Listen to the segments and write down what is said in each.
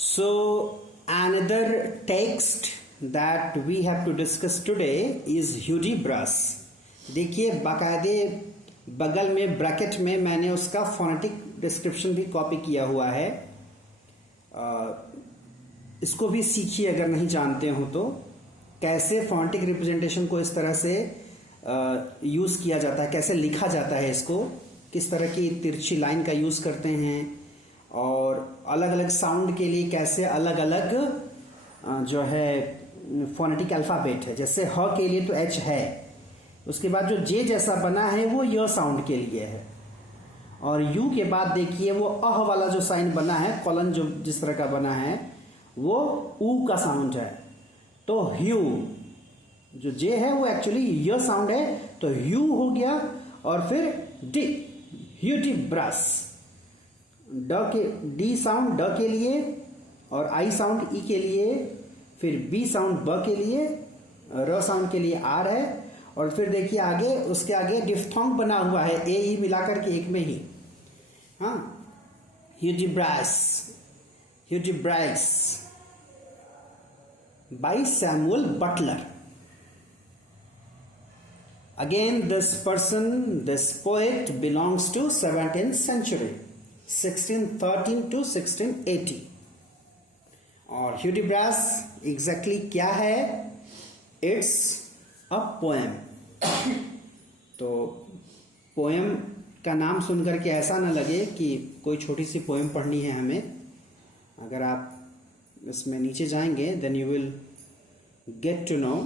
So another text that we have to discuss today is Hudibras. देखिए बाकायदे बगल में bracket में मैंने उसका फोनेटिक डिस्क्रिप्शन भी कॉपी किया हुआ है। इसको भी सीखिए अगर नहीं जानते हो तो, कैसे फोनेटिक रिप्रेजेंटेशन को इस तरह से यूज किया जाता है, कैसे लिखा जाता है, इसको किस तरह की तिरछी लाइन का यूज करते हैं, और अलग अलग साउंड के लिए कैसे अलग अलग जो है फोनेटिक अल्फाबेट है। जैसे ह के लिए तो एच है, उसके बाद जो जे जैसा बना है वो य साउंड के लिए है, और यू के बाद देखिए वो अह वाला जो साइन बना है, कॉलन जो जिस तरह का बना है वो ऊ का साउंड है। तो ह्यू जो जे है वो एक्चुअली य साउंड है, तो ह्यू हो गया। और फिर डी, ह्यूडिब्रस, ड के डी साउंड ड के लिए, और आई साउंड ई के लिए, फिर बी साउंड ब के लिए, र साउंड के लिए आर है, और फिर देखिए आगे उसके आगे डिफ्थोंग बना हुआ है ए ई मिलाकर के एक में ही। हाँ, Hudibras, Hudibras by Samuel Butler. Again, this person, this poet belongs to 17th century, 1613 to 1680. और Hudibras exactly क्या है? It's a poem. तो पोएम का नाम सुनकर के ऐसा ना लगे कि कोई छोटी सी पोएम पढ़नी है हमें। अगर आप इसमें नीचे जाएंगे then you will get to know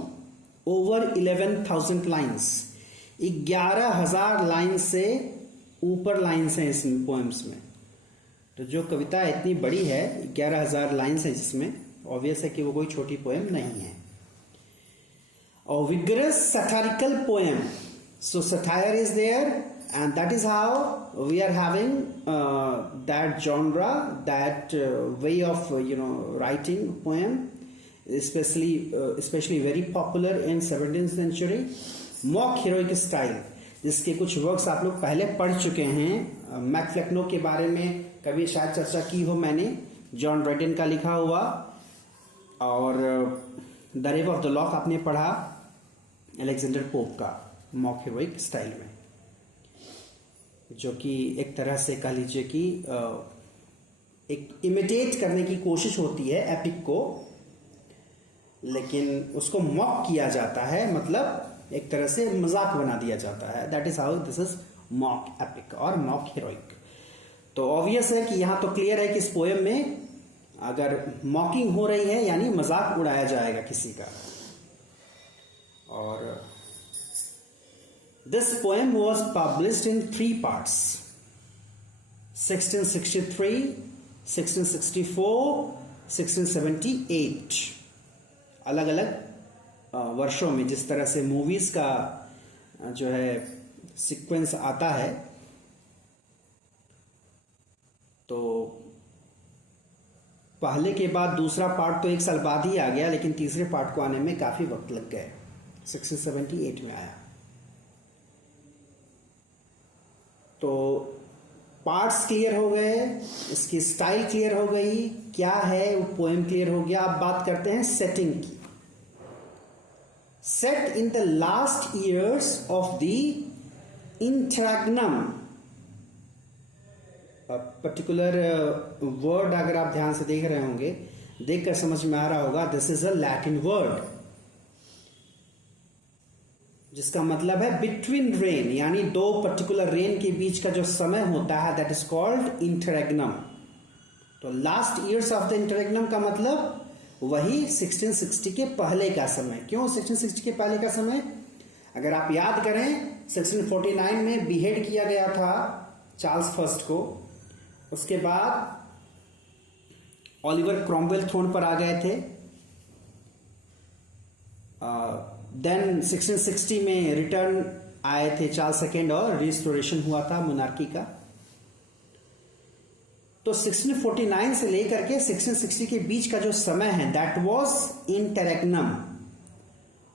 over 11,000 lines, 11,000 line से ऊपर लाइन्स हैं इस पोएम्स में। तो जो कविता इतनी बड़ी है, 11,000 लाइन्स है जिसमें, ऑब्वियस है कि वो कोई छोटी पोएम नहीं है। और vigorous satirical poem, so satire is there and that is how we are having that genre, that way of writing poem, especially very popular in 17th century, mock heroic style, जिसके कुछ works आप लोग पहले पढ़ चुके हैं। मैकफ्लेक्नो के बारे में कभी शायद चर्चा की हो मैंने, जॉन रेडन का लिखा हुआ, और the rape of the lock आपने पढ़ा अलेक्जेंडर पोप का मॉक हीरोइक स्टाइल में, जो कि एक तरह से कह लीजिए कि एक इमिटेट करने की कोशिश होती है एपिक को, लेकिन उसको मॉक किया जाता है, मतलब एक तरह से मजाक बना दिया जाता है। That is how this is mock epic और मॉक हीरोइक। तो ऑब्वियस है कि यहां तो क्लियर है कि इस पोएम में अगर मॉकिंग हो रही है यानी मजाक उड़ाया जाएगा किसी का। और this poem was published in 3 parts, 1663, 1664, 1678, अलग अलग वर्षों में। जिस तरह से मूवीज का जो है सीक्वेंस आता है, तो पहले के बाद दूसरा पार्ट तो 1 साल बाद ही आ गया, लेकिन तीसरे पार्ट को आने में काफी वक्त लग गए, 1678 में आया। तो पार्ट्स क्लियर हो गए, इसकी स्टाइल क्लियर हो गई, क्या है वो पोएम क्लियर हो गया। अब बात करते हैं सेटिंग की। Set in the last years of the interregnum, particular word अगर आप ध्यान से देख रहे होंगे, देखकर समझ में आ रहा होगा, this is a Latin word, जिसका मतलब है बिटवीन रेन, यानी 2 पर्टिकुलर रेन के बीच का जो समय होता है, दैट इज कॉल्ड इंटररेग्नम। तो last years of the interregnum का मतलब वही 1660 के पहले का समय। क्यों 1660 के पहले का समय? अगर आप याद करें, 1649 में बीहेड किया गया था चार्ल्स फर्स्ट को, उसके बाद ओलिवर क्रॉमवेल थ्रोन पर आ गए थे, देन 1660 में रिटर्न आए थे चार्ल्स सेकेंड और रिस्टोरेशन हुआ था मोनार्की का। तो 1649 से लेकर के 1660 के बीच का जो समय है, दैट वाज इंटररेग्नम,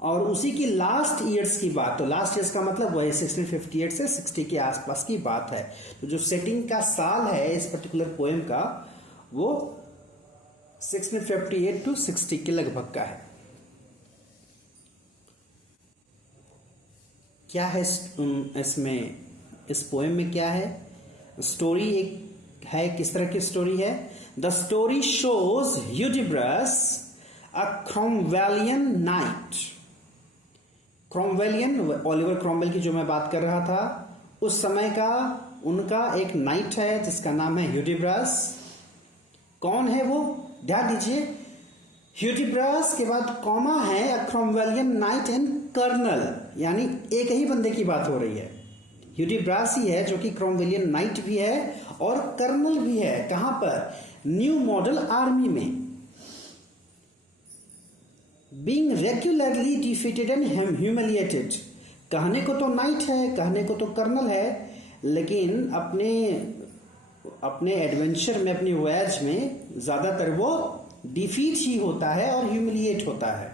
और उसी की लास्ट ईयर्स की बात, तो लास्ट ईयर्स का मतलब वही 1658 से 60 के आसपास की बात है। तो जो सेटिंग का साल है इस पर्टिकुलर पोएम का, वो 1658 to 60 के लगभग का है। क्या है इसमें, इस पोएम में क्या है? स्टोरी एक है, किस तरह की स्टोरी है? The story shows Hudibras a Cromwellian knight. Cromwellian, Oliver Cromwell की जो मैं बात कर रहा था, उस समय का उनका एक नाइट है जिसका नाम है ह्यूडिब्रस। कौन है वो? ध्यान दीजिए, ह्यूडिब्रस के बाद कॉमा है, अ क्रोमवेलियन नाइट एंड कर्नल, यानी एक ही बंदे की बात हो रही है। ह्यूडिब्रस ही है जो कि क्रोमवेलियन नाइट भी है और कर्नल भी है। कहां पर? न्यू मॉडल आर्मी में। Being regularly defeated and humiliated. कहने को तो नाइट है, कहने को तो कर्नल है, लेकिन अपने एडवेंचर में, अपनी वॉयज में ज्यादातर वो डिफीट ही होता है और ह्यूमिलिएट होता है,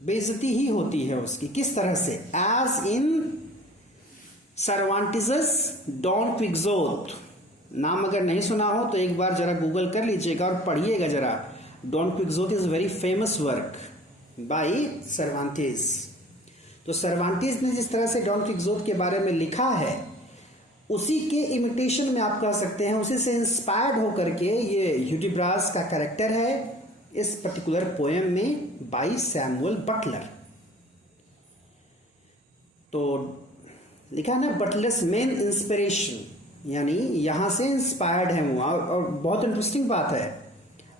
बेइज्जती ही होती है उसकी। किस तरह से? As in Cervantes Don Quixote. नाम अगर नहीं सुना हो तो एक बार जरा गूगल कर लीजिएगा और पढ़िएगा जरा। Don Quixote is very famous work by Cervantes. तो सर्वांटिस ने जिस तरह से डॉन क्विक्सोट के बारे में लिखा है, उसी के इमिटेशन में आप कह सकते हैं, उसी से इंस्पायर्ड होकर के ये ह्यूडिब्रस का कैरेक्टर है इस पर्टिकुलर पोएम में बाय सैमुअल बटलर। तो लिखा है ना, बटलर्स मेन इंस्पिरेशन, यानी यहां से इंस्पायर्ड है वो। और बहुत इंटरेस्टिंग बात है,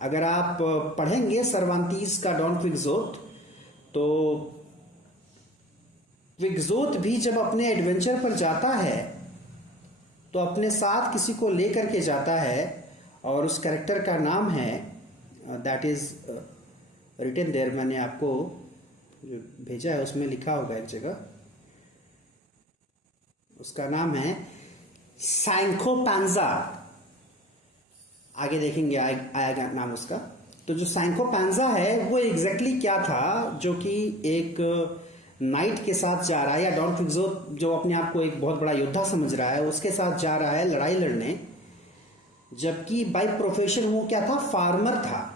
अगर आप पढ़ेंगे सर्वांतीस का डॉन क्विक्सोट, तो क्विक्सोट भी जब अपने एडवेंचर पर जाता है तो अपने साथ किसी को लेकर के जाता है, और उस कैरेक्टर का नाम है, दैट इज रिटन देयर, मैंने आपको जो भेजा है उसमें लिखा होगा एक जगह, उसका नाम है सैंको पैंजा। आगे देखेंगे आएगा नाम उसका। तो जो सैंको पैंजा है वो एग्जैक्टली क्या था, जो कि एक नाइट के साथ जा रहा है, या डॉन क्विक्सोट जो अपने आप को एक बहुत बड़ा योद्धा समझ रहा है, उसके साथ जा रहा है लड़ाई लड़ने, जबकि बाय प्रोफेशन वो क्या था? फार्मर था।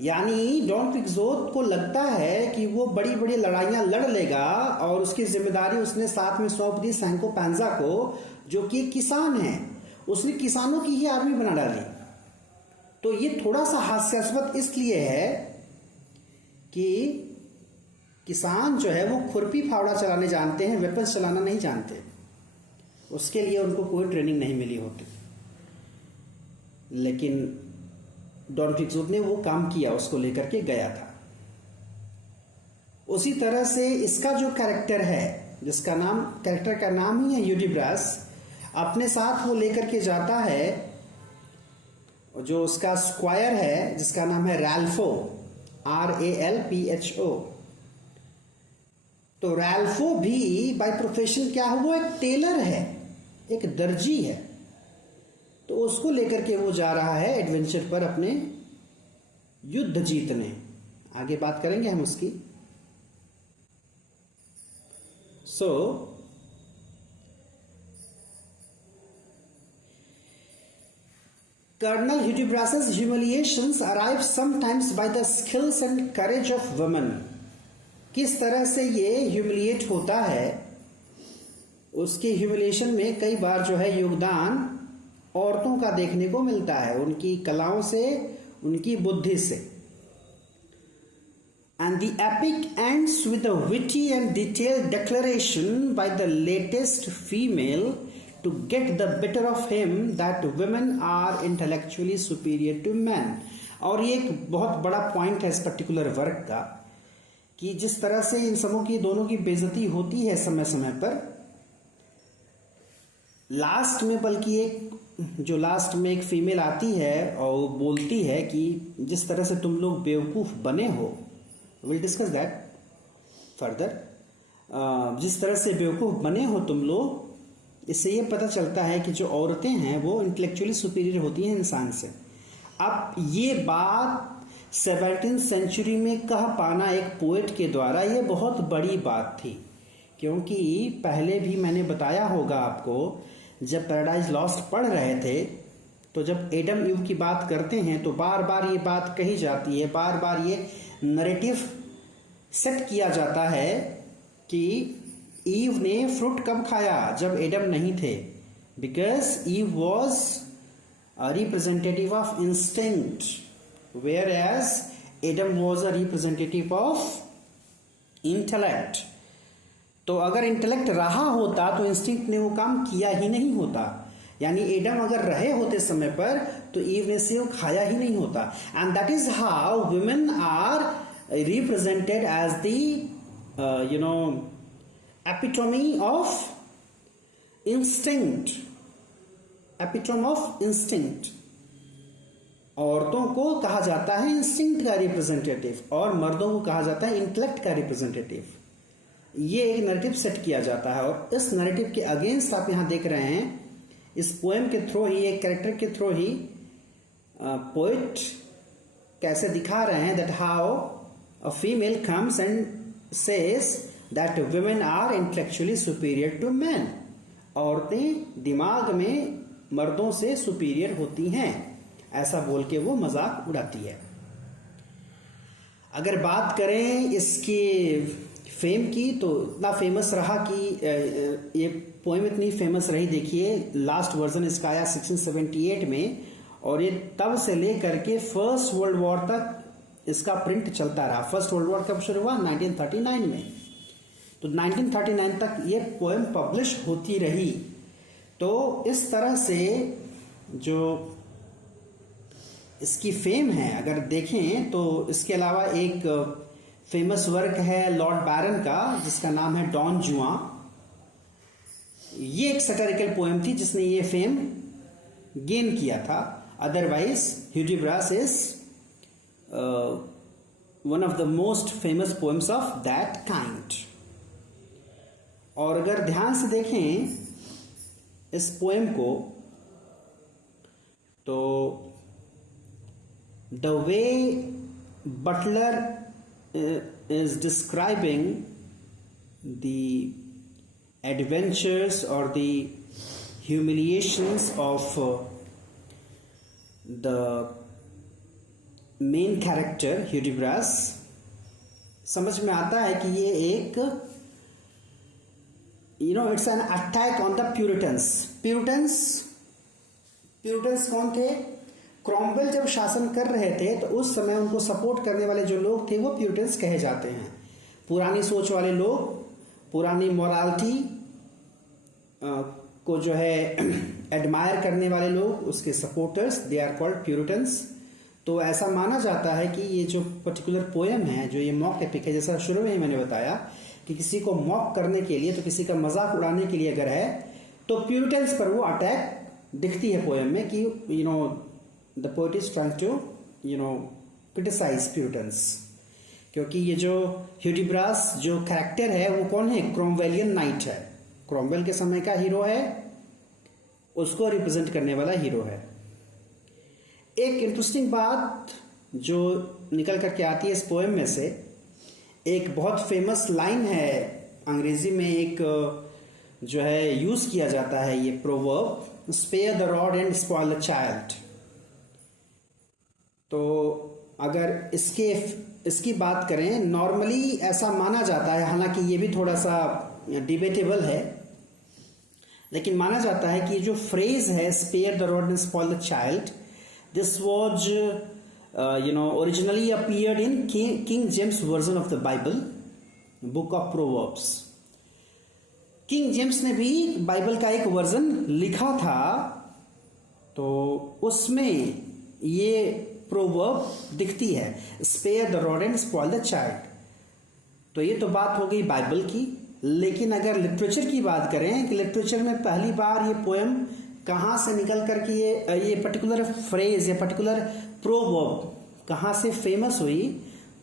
यानी डॉन क्विक्सोट को लगता है कि वो बड़ी बड़ी लड़ाइयां लड़ लेगा, और उसकी जिम्मेदारी उसने साथ में सौंप दी सैंको पैंजा को, जो कि एक किसान है। उसने किसानों की ही आर्मी बना डाली। तो ये थोड़ा सा हास्यास्पद इसलिए है कि किसान जो है वो खुरपी फावड़ा चलाने जानते हैं, वेपन्स चलाना नहीं जानते। उसके लिए उनको कोई ट्रेनिंग नहीं मिली होती, लेकिन डॉन क्विक्सोट ने वो काम किया, उसको लेकर के गया था। उसी तरह से इसका जो कैरेक्टर है, जिसका नाम, कैरेक्टर का नाम ही है ह्यूडिब्रस, अपने साथ वो लेकर के जाता है जो उसका स्क्वायर है, जिसका नाम है रैल्फो, RALPHO। तो रैल्फो भी बाय प्रोफेशन क्या है? वो एक टेलर है, एक दर्जी है। तो उसको लेकर के वो जा रहा है एडवेंचर पर अपने युद्ध जीतने। आगे बात करेंगे हम उसकी। सो colonel ह्यूडिब्रस's humiliations arrive sometimes by the skills and courage of women। किस तरह से ये ह्यूमिलिएट होता है, उसके ह्यूमिलिएशन में कई बार जो है योगदान औरतों का देखने को मिलता है, उनकी कलाओं से, उनकी बुद्धि से। And the epic ends with a witty and detailed declaration by the latest female to get the better of him that women are intellectually superior to man. और ये एक बहुत बड़ा पॉइंट है इस पर्टिकुलर वर्क का, कि जिस तरह से इन सबों की, दोनों की बेइज्जती होती है समय समय पर, लास्ट में, बल्कि एक जो लास्ट में एक फीमेल आती है और वो बोलती है कि जिस तरह से तुम लोग बेवकूफ बने हो, विल डिस्कस दैट फर्दर, जिस तरह से बेवकूफ बने हो तुम लोग, इससे ये पता चलता है कि जो औरतें हैं वो इंटेलेक्चुअली सुपीरियर होती हैं इंसान से। अब ये बात 17th सेंचुरी में कह पाना एक पोएट के द्वारा, ये बहुत बड़ी बात थी, क्योंकि पहले भी मैंने बताया होगा आपको, जब पैराडाइज लॉस्ट पढ़ रहे थे तो जब एडम ईव की बात करते हैं तो बार बार ये बात कही जाती है, बार बार ये नरेटिव सेट किया जाता है कि ईव ने फ्रूट कब खाया, जब एडम नहीं थे, because Eve was a representative of instinct, whereas Adam was a representative of intellect. तो अगर इंटेलेक्ट रहा होता तो इंस्टिंक्ट ने वो काम किया ही नहीं होता, यानी एडम अगर रहे होते समय पर तो ईव ने से वो खाया ही नहीं होता. And that is how women are represented as the epitome of instinct, epitome of instinct. औरतों को कहा जाता है इंस्टिंक्ट का रिप्रेजेंटेटिव और मर्दों को कहा जाता है इंटेलेक्ट का रिप्रेजेंटेटिव. ये एक नैरेटिव सेट किया जाता है और इस नैरेटिव के अगेंस्ट आप यहां देख रहे हैं, इस पोएम के थ्रू ही, एक कैरेक्टर के थ्रू ही पोएट कैसे दिखा रहे हैं that how a female comes and says that women are intellectually superior to man. औरतें दिमाग में मर्दों से सुपीरियर होती हैं, ऐसा बोल के वो मजाक उड़ाती है. अगर बात करें इसके फेम की तो इतना फेमस रहा कि ये पोएम इतनी फेमस रही. देखिए लास्ट वर्जन इसका आया 1678 में और ये तब से लेकर के फर्स्ट वर्ल्ड वॉर तक इसका प्रिंट चलता रहा. फर्स्ट वर्ल्ड वॉर कब शुरू हुआ? 1939 में. तो 1939 तक ये पोएम पब्लिश होती रही. तो इस तरह से जो इसकी फेम है अगर देखें तो इसके अलावा एक फेमस वर्क है लॉर्ड बैरन का जिसका नाम है डॉन जुआ. ये एक सैटिरिकल पोएम थी जिसने ये फेम गेन किया था. Otherwise Hudibras is one of the most famous poems of that kind. और अगर ध्यान से देखें इस पोएम को तो the way Butler is describing the adventures or the humiliations of the main character Hudibras, समझ में आता है कि ये एक it's an attack on the Puritans. Puritans कौन थे? क्रॉमवेल जब शासन कर रहे थे तो उस समय उनको सपोर्ट करने वाले जो लोग थे वो प्यूरिटन्स कहे जाते हैं. पुरानी सोच वाले लोग, पुरानी मोरालिटी को जो है एडमायर करने वाले लोग, उसके supporters, they are called puritans. तो ऐसा माना जाता है कि ये जो पर्टिकुलर पोएम है, जो ये मॉक एपिक है, जैसा शुरू में ही मैंने बताया कि किसी को मॉक करने के लिए, तो किसी का मजाक उड़ाने के लिए अगर है तो प्यूरिटन्स पर वो अटैक दिखती है पोएम में कि the poet is trying to criticize Puritans. क्योंकि ये जो ह्यूडिब्रास जो कैरेक्टर है वो कौन है? क्रोमवेलियन नाइट है, क्रोमवेल के समय का हीरो है, उसको रिप्रेजेंट करने वाला हीरो है. एक इंटरेस्टिंग बात जो निकल करके आती है इस पोएम में से, एक बहुत फेमस लाइन है अंग्रेजी में, एक जो है यूज किया जाता है ये proverb, spare the rod and spoil the child. तो अगर इसकी बात करें, नॉर्मली ऐसा माना जाता है, हालांकि ये भी थोड़ा सा डिबेटेबल है, लेकिन माना जाता है कि जो फ्रेज है spare the rod and spoil the child, this was originally appeared in King James version of the Bible, book of Proverbs. King James ने भी बाइबल का एक वर्जन लिखा था, तो उसमें ये प्रोवर्ब दिखती है, spare the rod and spoil the child. तो ये तो बात हो गई बाइबल की. लेकिन अगर लिटरेचर की बात करें कि लिटरेचर में पहली बार ये पोएम कहाँ से निकल करके ये पर्टिकुलर फ्रेज या पर्टिकुलर प्रोवर्ब कहाँ से फेमस हुई,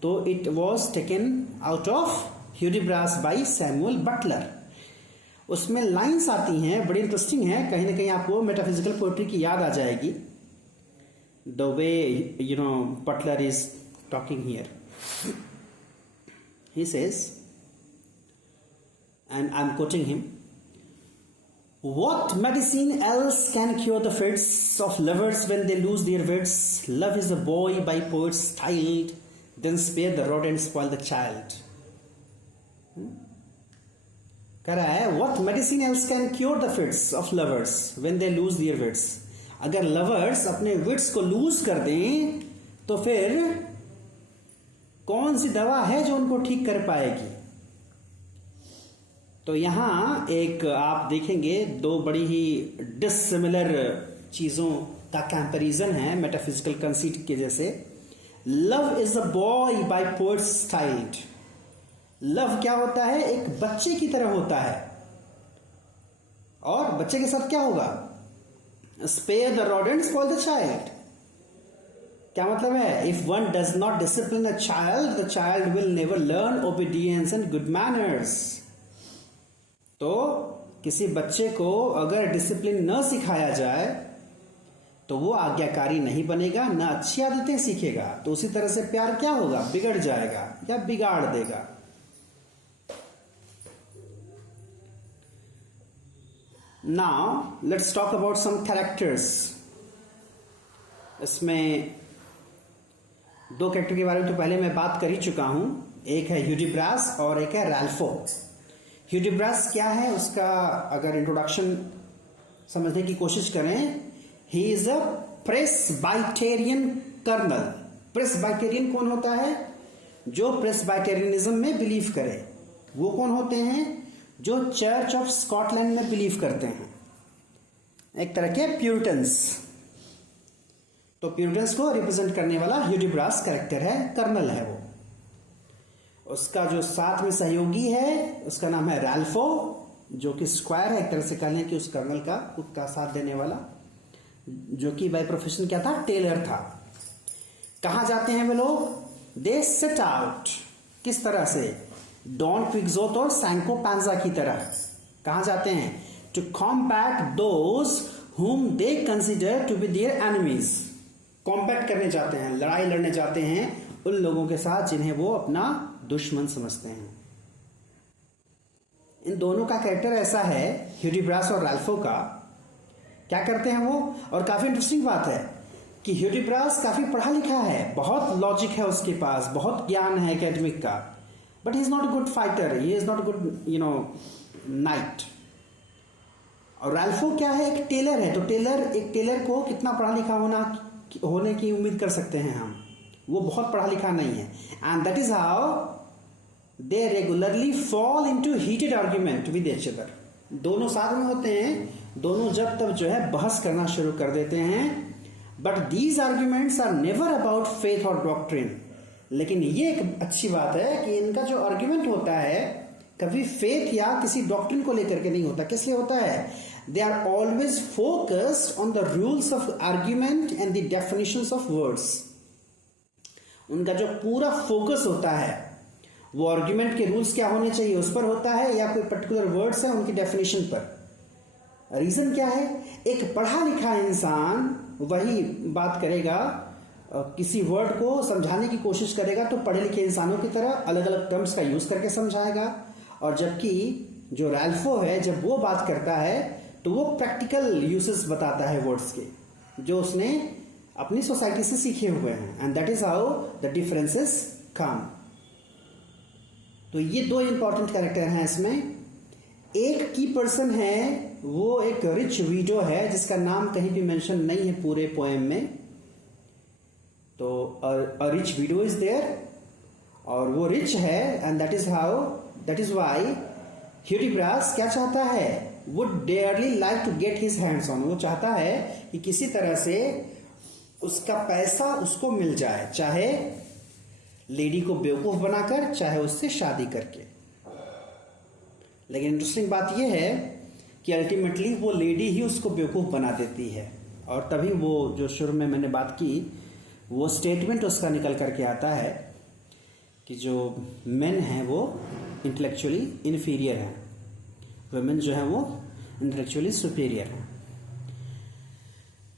तो it was taken out of Hudibras by Samuel Butler. उसमें लाइन्स आती हैं, बड़ी इंटरेस्टिंग है, कहीं ना कहीं आपको मेटाफिजिकल पोएट्री की याद आ जाएगी. The way Butler is talking here, he says, and I'm quoting him, What medicine else can cure the fits of lovers when they lose their wits? Love is a boy by poets styled, then spare the rod and spoil the child. कह रहा है what medicine else can cure the fits of lovers when they lose their wits? अगर lovers अपने wits को lose कर दें तो फिर कौन सी दवा है जो उनको ठीक कर पाएगी? तो यहां एक आप देखेंगे दो बड़ी ही डिसिमिलर चीजों का कंपैरिजन है मेटाफिजिकल कंसीट के जैसे. Love is a boy by poets styled. Love क्या होता है? एक बच्चे की तरह होता है. और बच्चे के साथ क्या होगा? Spare the rod and spoil the child. क्या मतलब है? If one does not discipline a child the child will never learn obedience and good manners. तो किसी बच्चे को अगर डिसिप्लिन न सिखाया जाए तो वो आज्ञाकारी नहीं बनेगा, न अच्छी आदतें सीखेगा. तो उसी तरह से प्यार क्या होगा? बिगड़ जाएगा या बिगाड़ देगा. Now let's talk about some characters. इसमें दो कैरेक्टर के बारे में तो पहले मैं बात कर ही चुका हूं. एक है ह्यूडिब्रास और एक है रैल्फो. ह्यूडिब्रास क्या है उसका अगर इंट्रोडक्शन समझने की कोशिश करें, ही इज अ प्रेस्बाइटेरियन कर्नल. प्रेस्बाइटेरियन कौन होता है? जो प्रेस्बाइटेरियनिज्म में बिलीव करे. वो कौन होते हैं? जो चर्च ऑफ स्कॉटलैंड में बिलीव करते हैं. एक तरह के प्यूरिटन्स. तो प्यूरिटन्स को रिप्रेजेंट करने वाला ह्यूडिब्रास कैरेक्टर है, कर्नल है वो. उसका जो साथ में सहयोगी है उसका नाम है रैल्फो, जो कि स्क्वायर है एक तरह से कह लें कि उस कर्नल का साथ देने वाला, जो कि बाय प्रोफेशन क्या था? टेलर था. कहां जाते हैं वे लोग? दे सेट आउट. किस तरह से? डॉन क्विक्सोट और सैंको पैंजा की तरह. कहां जाते हैं? To combat those whom they consider to be their enemies. Combat करने जाते हैं, लड़ाई लड़ने जाते हैं उन लोगों के साथ जिन्हें वो अपना दुश्मन समझते हैं. इन दोनों का कैरेक्टर ऐसा है, ह्यूडिब्रास और रैल्फो का. क्या करते हैं वो? और काफी इंटरेस्टिंग बात है कि ह्यूडिब्रास काफी पढ़ा लिखा है, बहुत लॉजिक है उसके पास, बहुत ज्ञान है एकेडमिक का, but he is not a good fighter, he is not a good night. और रैल्फो क्या है? एक टेलर है. तो एक टेलर को कितना पढ़ा लिखा होने की उम्मीद कर सकते हैं हम? वो बहुत पढ़ा लिखा नहीं है. And that is how they regularly fall into heated argument with each other. दोनों साथ में होते हैं, दोनों जब तब जो है बहस करना शुरू कर देते हैं. But these arguments are never about faith और डॉक्ट्रिन. लेकिन ये एक अच्छी बात है कि इनका जो आर्ग्यूमेंट होता है कभी फेथ या किसी डॉक्ट्रिन को लेकर के नहीं होता. किस लिए होता है? They are always focused on the rules of argument and the definitions of words. उनका जो पूरा फोकस होता है वो आर्ग्यूमेंट के रूल्स क्या होने चाहिए उस पर होता है, या कोई पर्टिकुलर वर्ड्स है उनकी डेफिनेशन पर. रीजन क्या है? एक पढ़ा लिखा इंसान वही बात करेगा, किसी वर्ड को समझाने की कोशिश करेगा तो पढ़े लिखे इंसानों की तरह अलग अलग टर्म्स का यूज करके समझाएगा. और जबकि जो रैल्फो है जब वो बात करता है तो वो प्रैक्टिकल यूसेस बताता है वर्ड्स के, जो उसने अपनी सोसाइटी से सीखे हुए हैं. And that is how the differences come. तो ये दो इंपॉर्टेंट कैरेक्टर हैं इसमें. एक की पर्सन है वो एक रिच वीडो है जिसका नाम कहीं भी मेंशन नहीं है पूरे पोएम में. तो a rich widow is there और वो रिच है. And that is why Hudibras क्या चाहता है? Would dearly like to get his hands on. वो चाहता है कि किसी तरह से उसका पैसा उसको मिल जाए, चाहे लेडी को बेवकूफ बनाकर, चाहे उससे शादी करके. लेकिन इंटरेस्टिंग बात यह है कि अल्टीमेटली वो लेडी ही उसको बेवकूफ बना देती है. और तभी वो जो शुरू में मैंने बात की वो स्टेटमेंट उसका निकल करके आता है कि जो मेन हैं वो इंटेलेक्चुअली इन्फीरियर हैं, वुमेन जो है वो इंटेलेक्चुअली सुपीरियर हैं.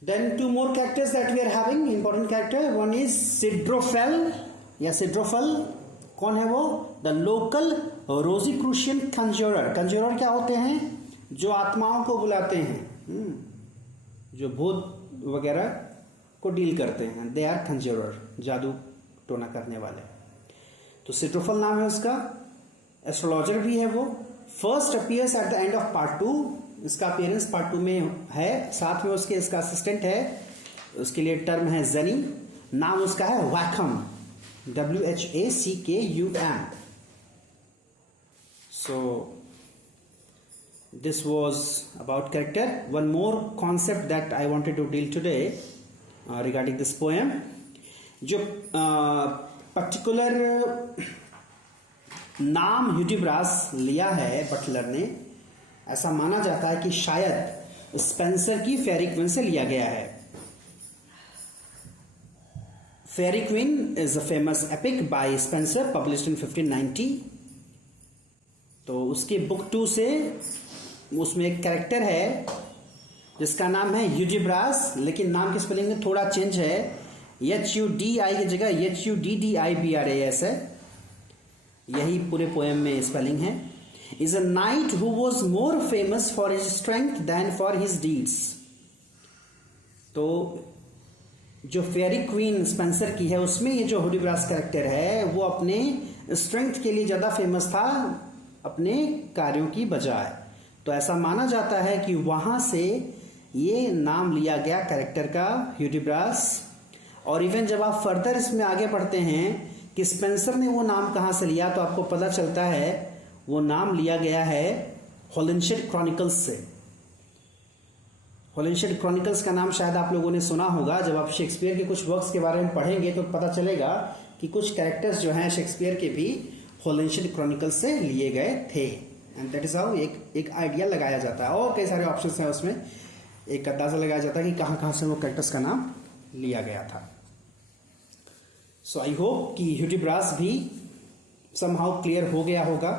Then two more characters that we are having, important character. One is Sidrophel या Sidrophel. कौन है वो? The local Rosicrucian conjurer. Conjurer क्या होते हैं? जो आत्माओं को बुलाते हैं, जो भूत वगैरह को डील करते हैं, दे आर कंजरर, जादू टोना करने वाले। तो सिट्रोफल नाम है उसका, एस्ट्रोलॉजर भी है वो। First appears at the end of part 2, इसका अपीयरेंस पार्ट 2 में है, साथ में उसके इसका असिस्टेंट है, उसके लिए टर्म है जनी, नाम उसका है vacuum, WHACKUM। So this was about character. One more concept that I wanted to deal today regarding this poem. जो पर्टिकुलर नाम ह्यूडिब्रास लिया है बटलर ने, ऐसा माना जाता है कि शायद स्पेंसर की फेयरी क्वीन से लिया गया है। Faerie Queene is a famous epic by Spenser published in 1590। तो उसके बुक 2 से उसमें एक कैरेक्टर है जिसका नाम है ह्यूडिब्रास, लेकिन नाम की स्पेलिंग में थोड़ा चेंज है, HUDI की जगह HUDDIBRAS है, यही पूरे पोएम में स्पेलिंग है। Is a knight who was more famous for his strength than for his deeds. तो जो फेयरी क्वीन स्पेंसर की है उसमें ये जो ह्यूडिब्रास कैरेक्टर है वो अपने स्ट्रेंथ के लिए ज्यादा फेमस था अपने कार्यों की बजाय। तो ऐसा माना जाता है कि वहां से ये नाम लिया गया कैरेक्टर का, ह्यूडिब्रास। और इवन जब आप फर्दर इसमें आगे बढ़ते हैं कि स्पेंसर ने वो नाम कहां से लिया, तो आपको पता चलता है वो नाम लिया गया है होलिनशेड क्रॉनिकल्स से। होलिनशेड क्रॉनिकल्स का नाम शायद आप लोगों ने सुना होगा। जब आप शेक्सपियर के कुछ वर्क्स के बारे में पढ़ेंगे तो पता चलेगा कि कुछ कैरेक्टर्स जो हैं शेक्सपियर के भी होलिनशेड क्रॉनिकल्स से लिए गए थे। एंड दैट इज हाउ एक आइडिया लगाया जाता है। और कई सारे ऑप्शंस हैं उसमें, एक अंदाजा लगाया जाता है कि कहां से वो कैरेक्टर्स का नाम लिया गया था। सो आई होप कि ह्यूडिब्रास भी समहाउ क्लियर हो गया होगा।